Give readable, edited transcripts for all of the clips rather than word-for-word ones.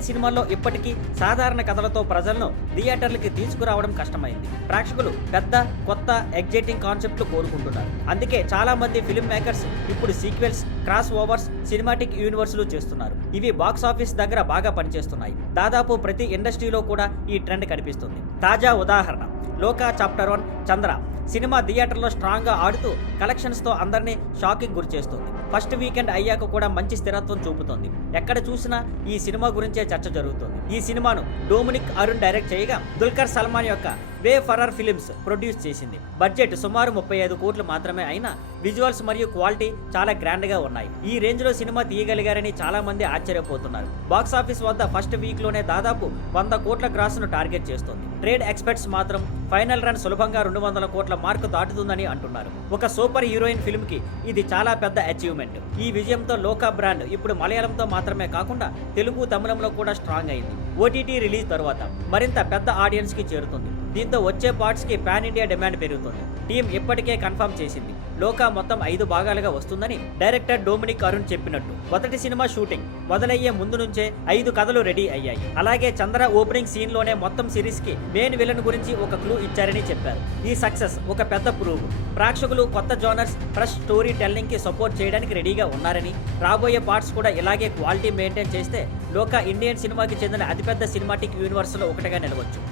Indian సినిమాల్లో ఇప్పటికీ సాధారణ కథలతో ప్రజలను థియేటర్లకి తీసుకురావడం కష్టమైంది. ప్రేక్షకులు పెద్ద, కొత్త, ఎగ్జైటింగ్ కాన్సెప్ట్లు కోరుకుంటున్నారు. అందుకే చాలా మంది ఫిల్మ్ మేకర్స్ ఇప్పుడు సీక్వెల్స్, క్రాస్ ఓవర్స్, సినిమాటిక్ యూనివర్స్లు చేస్తున్నారు. ఇవి బాక్స్ ఆఫీస్ దగ్గర బాగా పనిచేస్తున్నాయి. దాదాపు ప్రతి ఇండస్ట్రీలో కూడా ఈ ట్రెండ్ కనిపిస్తుంది. తాజా ఉదాహరణ లోకా చాప్టర్ 1 చంద్ర సినిమా థియేటర్లో స్ట్రాంగ్గా ఆడుతూ కలెక్షన్స్తో అందరినీ షాకింగ్ గురి చేస్తుంది. ఫస్ట్ వీకెండ్ అయ్యాక కూడా మంచి స్థిరత్వం చూపుతోంది. ఎక్కడ చూసినా ఈ సినిమా గురించే చర్చ జరుగుతుంది. ఈ సినిమాను డొమినిక్ అరుణ్ డైరెక్ట్ చేయగా దుల్కర్ సల్మాన్ యొక్క వే ఫరర్ ఫిలిమ్స్ ప్రొడ్యూస్ చేసింది. బడ్జెట్ సుమారు 35 కోట్లు మాత్రమే అయినా విజువల్స్ మరియు క్వాలిటీ చాలా గ్రాండ్ గా ఉన్నాయి. ఈ రేంజ్ లో సినిమా తీయగలిగారని చాలా మంది ఆశ్చర్యపోతున్నారు. బాక్స్ ఆఫీస్ వద్ద ఫస్ట్ వీక్ లోనే దాదాపు 100 కోట్ల గ్రాస్ ను టార్గెట్ చేస్తోంది. ట్రేడ్ ఎక్స్పర్ట్స్ మాత్రం ఫైనల్ రన్ సులభంగా 200 కోట్ల మార్కు దాటుతుందని అంటున్నారు. ఒక సూపర్ హీరోయిన్ ఫిల్మ్ కి ఇది చాలా పెద్ద అచీవ్మెంట్. ఈ విజయంతో లోకా బ్రాండ్ ఇప్పుడు మలయాళంతో మాత్రమే కాకుండా తెలుగు, తమిళంలో కూడా స్ట్రాంగ్ అయింది. ఓటీటీ రిలీజ్ తర్వాత మరింత పెద్ద ఆడియన్స్ కి చేరుతుంది. దీంతో వచ్చే పార్ట్స్ కి పాన్ ఇండియా డిమాండ్ పెరుగుతుంది. టీం ఇప్పటికే కన్ఫర్మ్ చేసింది. లోకా మొత్తం 5 భాగాలుగా వస్తుందని డైరెక్టర్ డొమినిక్ అరుణ్ చెప్పినట్టు. మొదటి సినిమా షూటింగ్ మొదలయ్యే ముందు నుంచే 5 కథలు రెడీ అయ్యాయి. అలాగే చంద్ర ఓపెనింగ్ సీన్ లోనే మొత్తం సిరీస్ కి మెయిన్ విలన్ గురించి ఒక క్లూ ఇచ్చారని చెప్పారు. ఈ సక్సెస్ ఒక పెద్ద ప్రూవ్. ప్రేక్షకులు కొత్త జోనర్స్, ఫ్రెష్ స్టోరీ టెల్లింగ్ కి సపోర్ట్ చేయడానికి రెడీగా ఉన్నారని, రాబోయే పార్ట్స్ కూడా ఇలాగే క్వాలిటీ మెయింటైన్ చేస్తే లోకా ఇండియన్ సినిమాకి చెందిన అతిపెద్ద సినిమాటిక్ యూనివర్స్ లో ఒకటిగా నిలవచ్చు.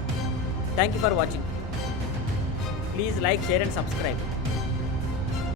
Thank you for watching. Please like, share and subscribe.